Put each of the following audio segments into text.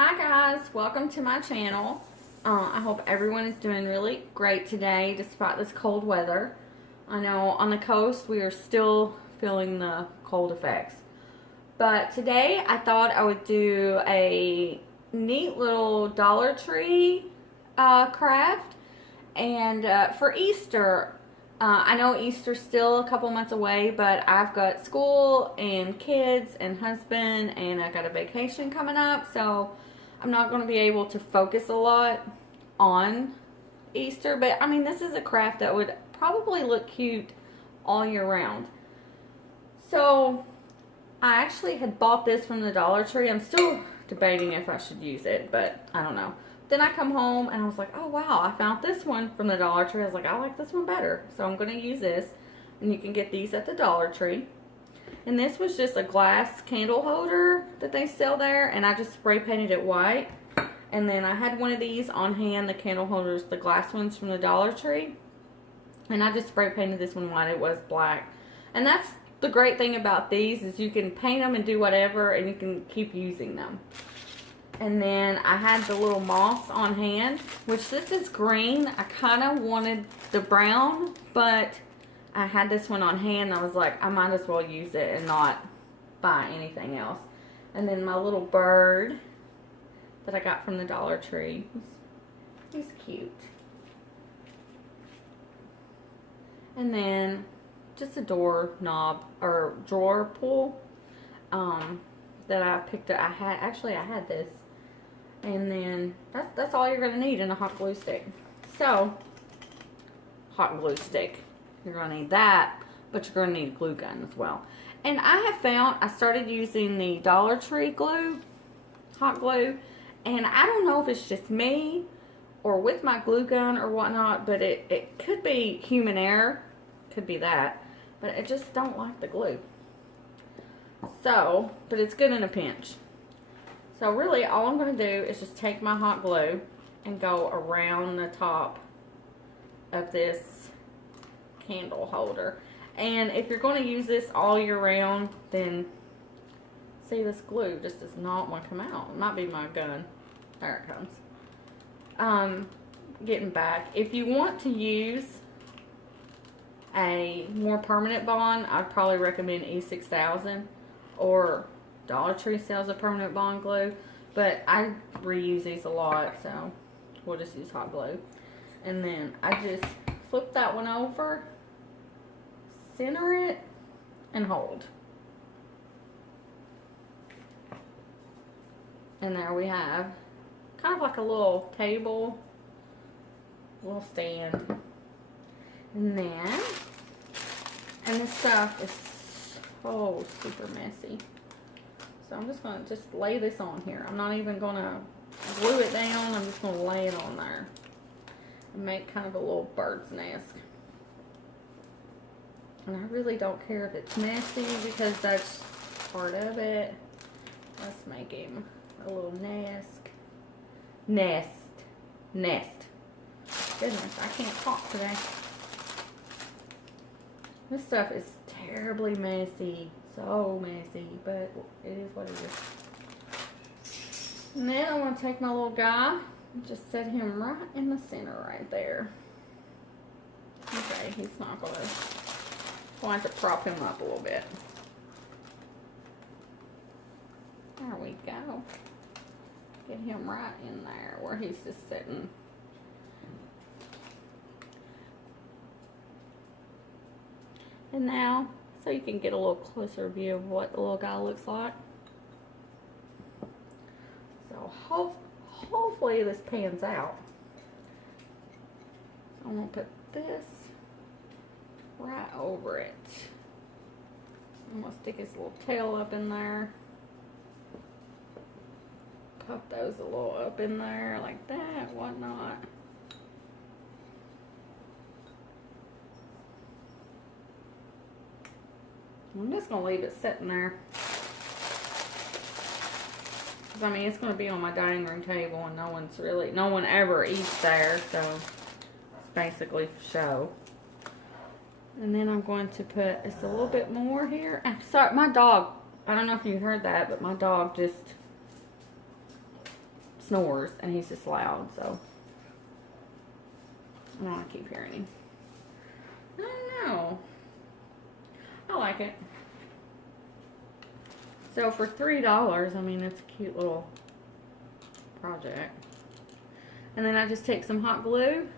Hi guys, welcome to my channel. I hope everyone is doing really great today despite this cold weather. I know on the coast we are still feeling the cold effects. But today I thought I would do a neat little Dollar Tree craft. And for Easter, I know Easter's still a couple months away, but I've got school and kids and husband, and I got a vacation coming up, so I'm not going to be able to focus a lot on Easter. But I mean, this is a craft that would probably look cute all year round. So I actually had bought this from the Dollar Tree. I'm still debating if I should use it, but I don't know. Then I come home and I was like, oh wow, I found this one from the Dollar Tree. I was like, I like this one better, so I'm going to use this. And you can get these at the Dollar Tree. And this was just a glass candle holder that they sell there, and I just spray painted it white. And then I had one of these on hand, the candle holders, the glass ones from the Dollar Tree. And I just spray painted this one white. It was black. And that's the great thing about these, is you can paint them and do whatever, and you can keep using them. And then I had the little moss on hand, which this is green. I kind of wanted the brown, but I had this one on hand. And I was like, I might as well use it and not buy anything else. And then my little bird that I got from the Dollar Tree. He's cute. And then just a door knob or drawer pull that I picked up. I had this. And then that's all you're going to need in a hot glue stick. So, hot glue stick. You're going to need that, but you're going to need a glue gun as well. And I have found, I started using the Dollar Tree glue, hot glue, and I don't know if it's just me or with my glue gun or whatnot, but it could be human error, could be that, but I just don't like the glue. So, but it's good in a pinch. So really all I'm going to do is just take my hot glue and go around the top of this candle holder. And if you're going to use this all year round, then see, this glue just does not want to come out. It might be my gun. There it comes. Getting back, if you want to use a more permanent bond, I'd probably recommend E6000, or Dollar Tree sells a permanent bond glue, but I reuse these a lot, so we'll just use hot glue. And then I just flip that one over, center it, and hold. And there we have kind of like a little table, little stand. And then, and this stuff is so super messy. So I'm just going to lay this on here. I'm not even going to glue it down. I'm just going to lay it on there and make kind of a little bird's nest. And I really don't care if it's messy, because that's part of it. Let's make him a little nest. Nest. Goodness, I can't talk today. This stuff is terribly messy. So messy, but it is what it is. And then I want to take my little guy and just set him right in the center right there. Okay, he's not going to. I'll have to prop him up a little bit. There we go. Get him right in there where he's just sitting. And now, so you can get a little closer view of what the little guy looks like. So hopefully this pans out. So I'm going to put this right over it. I'm going to stick his little tail up in there. Pop those a little up in there like that, whatnot. I'm just going to leave it sitting there. Because, I mean, it's going to be on my dining room table, and no one ever eats there, so it's basically for show. And then I'm going to put just a little bit more here. I'm sorry, my dog, I don't know if you heard that, but my dog just snores and he's just loud, so I don't want to keep hearing him. I don't know. I like it. So for $3, I mean, it's a cute little project. And then I just take some hot glue,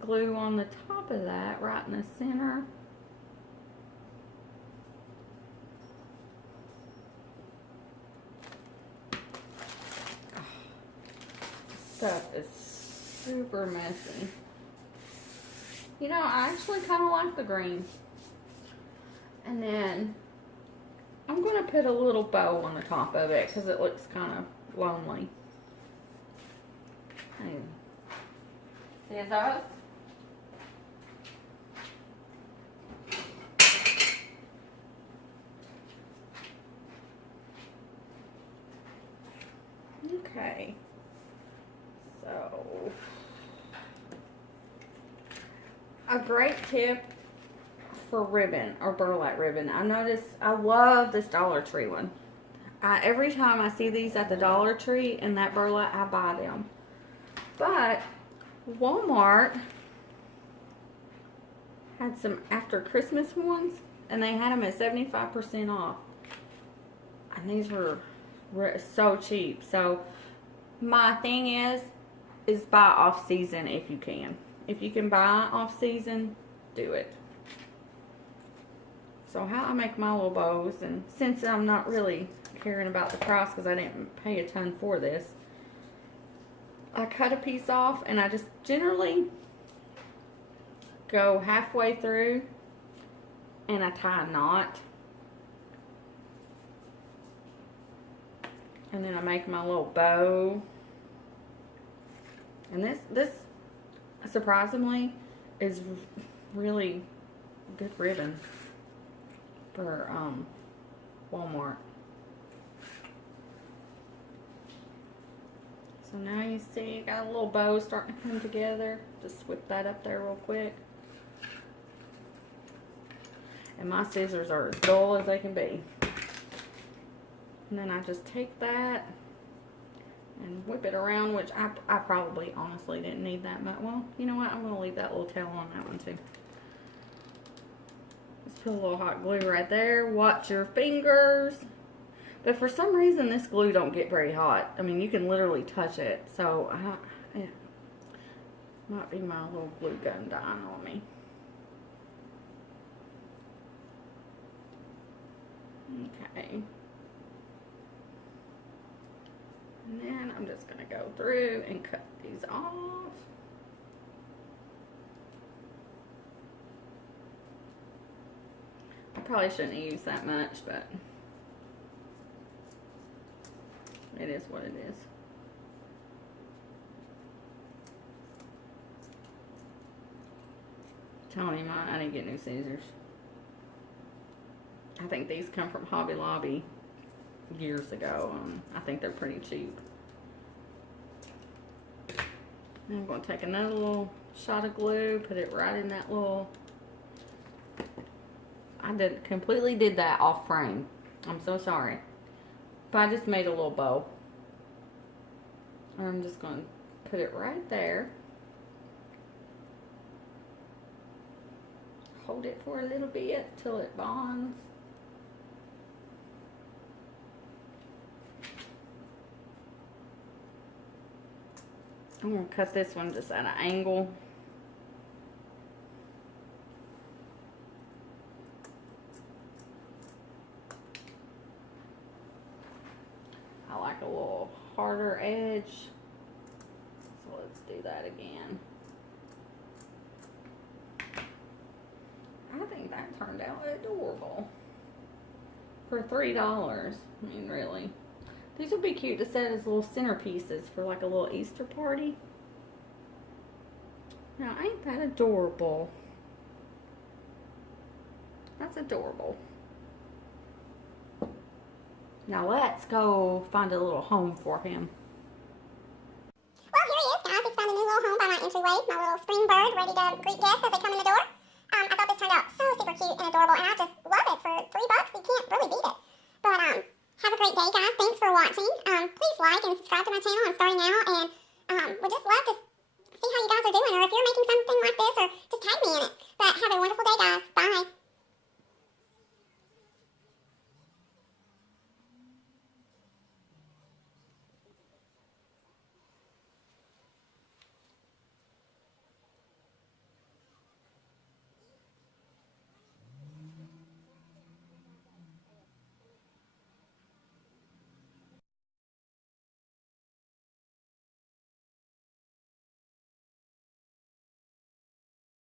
glue on the top of that, right in the center. Stuff is super messy. You know, I actually kind of like the green. And then I'm going to put a little bow on the top of it because it looks kind of lonely. See those? Okay. So, a great tip for ribbon or burlap ribbon. I noticed I love this Dollar Tree one. Every time I see these at the Dollar Tree and that burlap, I buy them. But Walmart had some after Christmas ones, and they had them at 75% off. And these were so cheap. So my thing is buy off season if you can. If you can buy off season, do it. So how I make my little bows, and since I'm not really caring about the price because I didn't pay a ton for this, I cut a piece off and I just generally go halfway through and I tie a knot. And then I make my little bow. And this surprisingly is really good ribbon for Walmart. So now you see, I got a little bow starting to come together. Just whip that up there real quick. And my scissors are as dull as they can be. And then I just take that and whip it around, which I probably honestly didn't need that much. Well, you know what? I'm going to leave that little tail on that one too. Just put a little hot glue right there. Watch your fingers. But for some reason, this glue don't get very hot. I mean, you can literally touch it. So, it might be my little glue gun dying on me. Okay. And then I'm just going to go through and cut these off. I probably shouldn't use that much, but it is what it is. I'm telling you, I didn't get new scissors. I think these come from Hobby Lobby years ago. I think they're pretty cheap. And I'm going to take another little shot of glue, put it right in that little... I completely did that off frame. I'm so sorry. But I just made a little bow. I'm just going to put it right there. Hold it for a little bit till it bonds. I'm going to cut this one just at an angle. I like a little harder edge. So let's do that again. I think that turned out adorable. For $3. I mean, really. These would be cute to set as little centerpieces for like a little Easter party. Now, ain't that adorable? That's adorable. Now let's go find a little home for him. Well, here he is, guys. He's found a new little home by my entryway. My little spring bird ready to greet guests as they come in the door. I thought this turned out so super cute and adorable, and I just love it. For $3, you can't really beat it. But have a great day, guys. Thanks for watching. Please like and subscribe to my channel. I'm starting out, and would just love to see how you guys are doing, or if you're making something like this, or just tag me